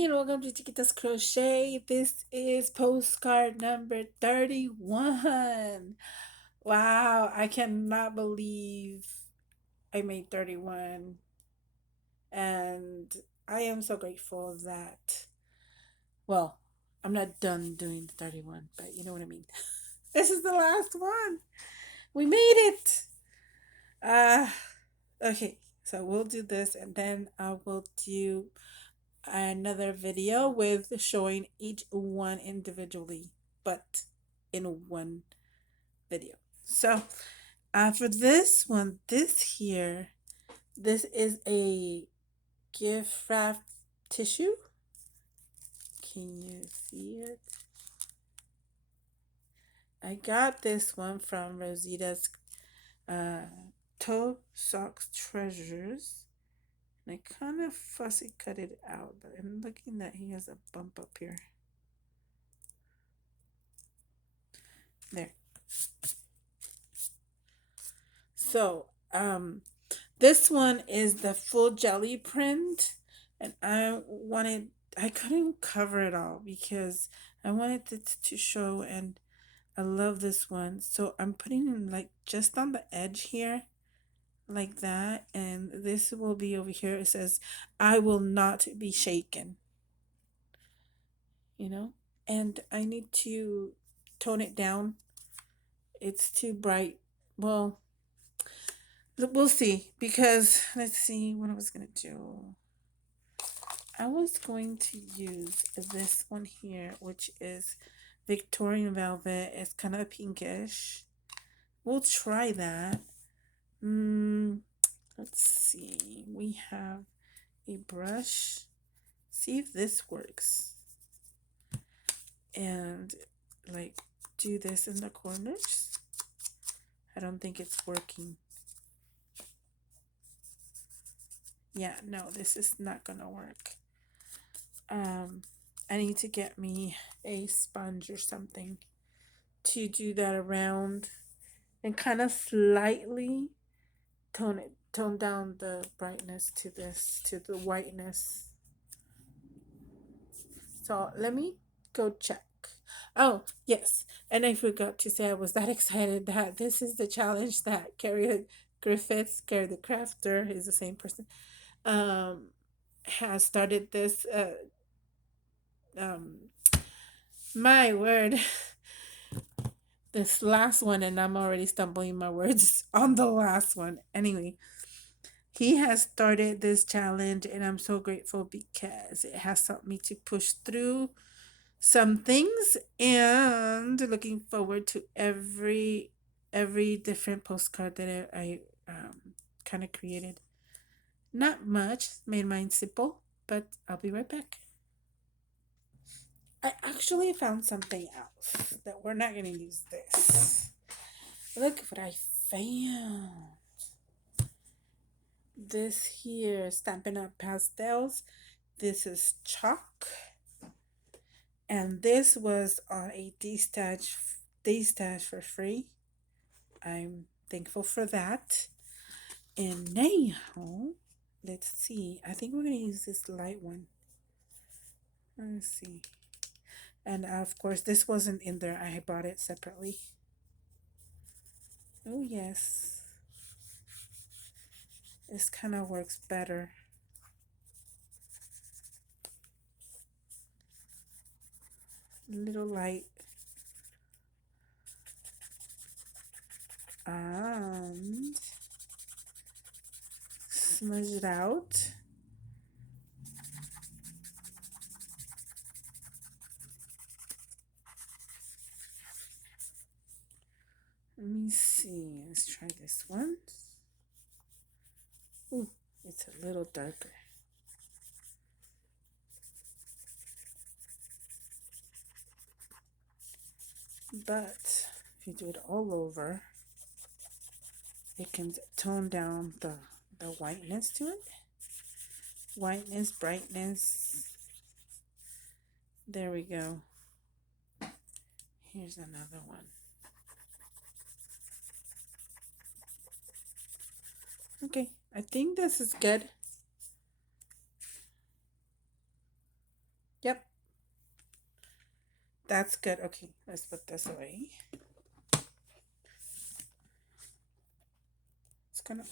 and welcome to Chiquitas Crochet. This is postcard number 31. Wow, I cannot believe I made 31. And I am so grateful that, well, I'm not done doing the 31, but you know what I mean. This is the last one. We made it. Uh, okay, so we'll do this and then I will do another video with showing each one individually, but in one video. So, for this one, this is a gift wrap tissue. Can you see it? I got this one from Rosita's uh, Toe Socks Treasures. And I kind of fussy cut it out, but I'm looking that he has a bump up here. There. So, this one is the full jelly print, and I couldn't cover it all because I wanted it to show, and I love this one. So I'm putting it like just on the edge here, like that, and this will be over here. It says, I will not be shaken, you know, and I need to tone it down. It's too bright. Well, we'll see because let's see what I was gonna do. I was going to use this one here, which is Victorian Velvet. It's kind of pinkish. We'll try that. Let's see. We have a brush. See if this works. And like do this in the corners. I don't think it's working. Yeah, no, this is not gonna work. I need to get me a sponge or something to do that around and kind of slightly tone down the brightness to the whiteness. So let me go check. Oh, yes. And I forgot to say I was that excited that this is the challenge that Carrie Griffiths, Carrie the Crafter, is the same person, um, has started this um my word, this last one, and I'm already stumbling my words on the last one. Anyway, he has started this challenge, and I'm so grateful because it has helped me to push through some things, and looking forward to every different postcard that I kind of created. Not much, made mine simple, but I'll be right back. I actually found something else that we're not going to use this. Look what I found. This here, Stampin' Up! Pastels. This is chalk. And this was on a D-stash for free. I'm thankful for that. And now, let's see. I think we're going to use this light one. Let's see. And of course, this wasn't in there. I bought it separately. Oh, yes. This kind of works better. Little light. And smudge it out. Let me see. Let's try this one. Ooh, it's a little darker. But if you do it all over, it can tone down the whiteness to it. Whiteness, brightness. There we go. Here's another one. Okay, I think this is good. Yep, that's good. Okay, let's put this away. It's gonna.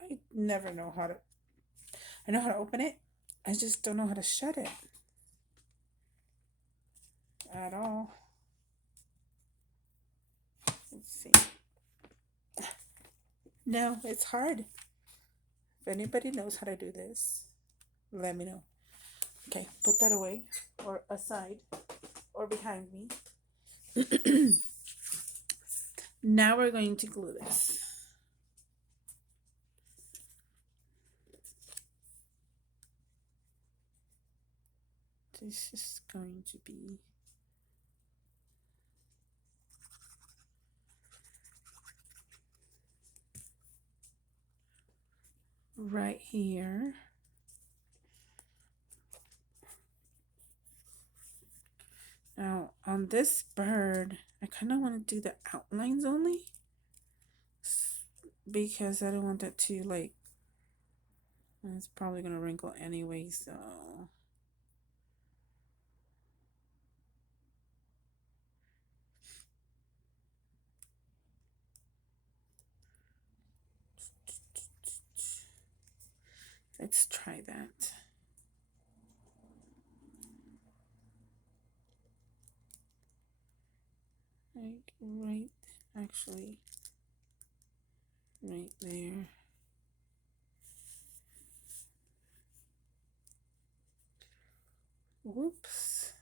I never know how to. I know how to open it. I just don't know how to shut it at all. Let's see. No, it's hard. If anybody knows how to do this, let me know. Okay, put that away or aside or behind me. Now we're going to glue this. This is going to be right here. Now, on this bird, I kind of want to do the outlines only because I don't want that to like, it's probably going to wrinkle anyway, so. Let's try that. Like right, actually, right there. Whoops.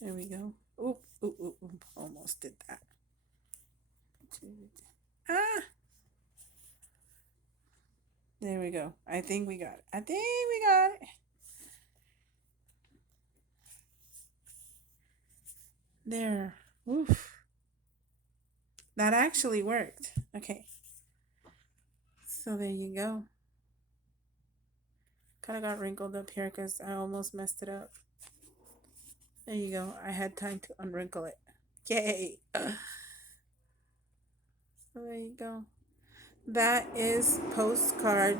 There we go. Oop, oop, oop, oop. Almost did that. Ah! There we go. I think we got it. I think we got it. There. Oof. That actually worked. Okay. So there you go. Kind of got wrinkled up here because I almost messed it up. There you go. I had time to unwrinkle it. Yay. So there you go. That is postcard.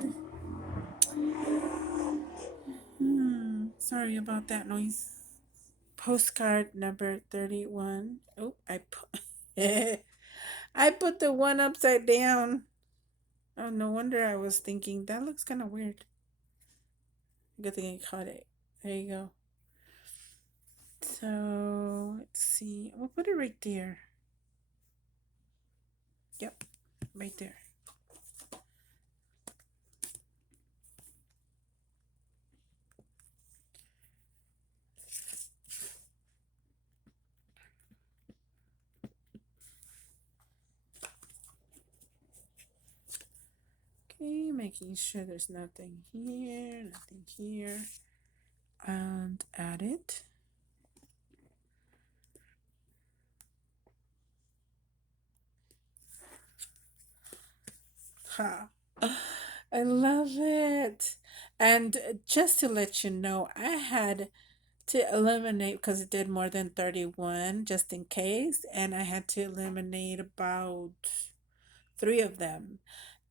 Sorry about that noise. Postcard number 31. Oh, I put I put the one upside down. Oh, no wonder I was thinking that looks kind of weird. Good thing I caught it. There you go. So let's see. We'll put it right there. Yep, right there. Okay, making sure there's nothing here, nothing here. And add it. Ha. I love it. And just to let you know, I had to eliminate because it did more than 31 just in case, and I had to eliminate about three of them.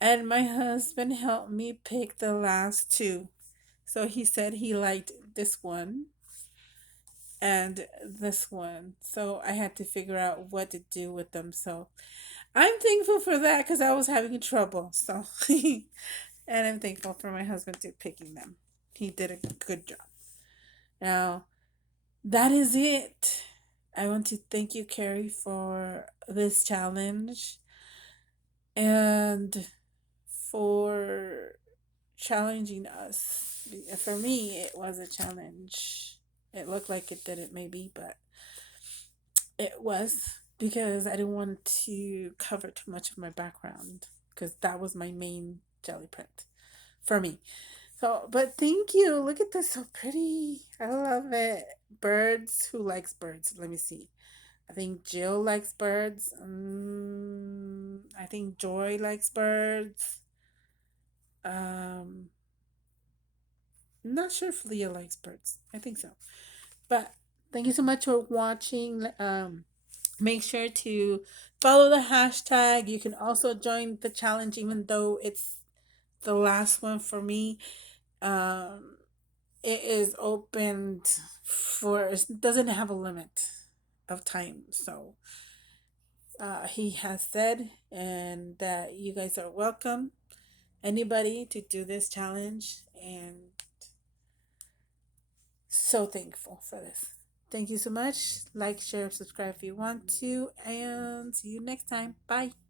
And my husband helped me pick the last two. So he said he liked this one and this one. So I had to figure out what to do with them. So I'm thankful for that because I was having trouble. So, and I'm thankful for my husband to picking them. He did a good job. Now, that is it. I want to thank you, Carrie, for this challenge and for challenging us. For me, it was a challenge. It looked like it didn't, maybe, but it was because I didn't want to cover too much of my background because that was my main jelly print for me. So, but thank you. Look at this, so pretty. I love it. Birds. Who likes birds? Let me see. I think Jill likes birds. I think Joy likes birds. I'm not sure if Leah likes birds. I think so. But thank you so much for watching. Make sure to follow the hashtag. You can also join the challenge, even though it's the last one for me. Um, it is opened for, it doesn't have a limit of time. So he has said, and that you guys are welcome, anybody, to do this challenge. And so thankful for this. Thank you so much. Like, share, subscribe if you want to, and see you next time. Bye.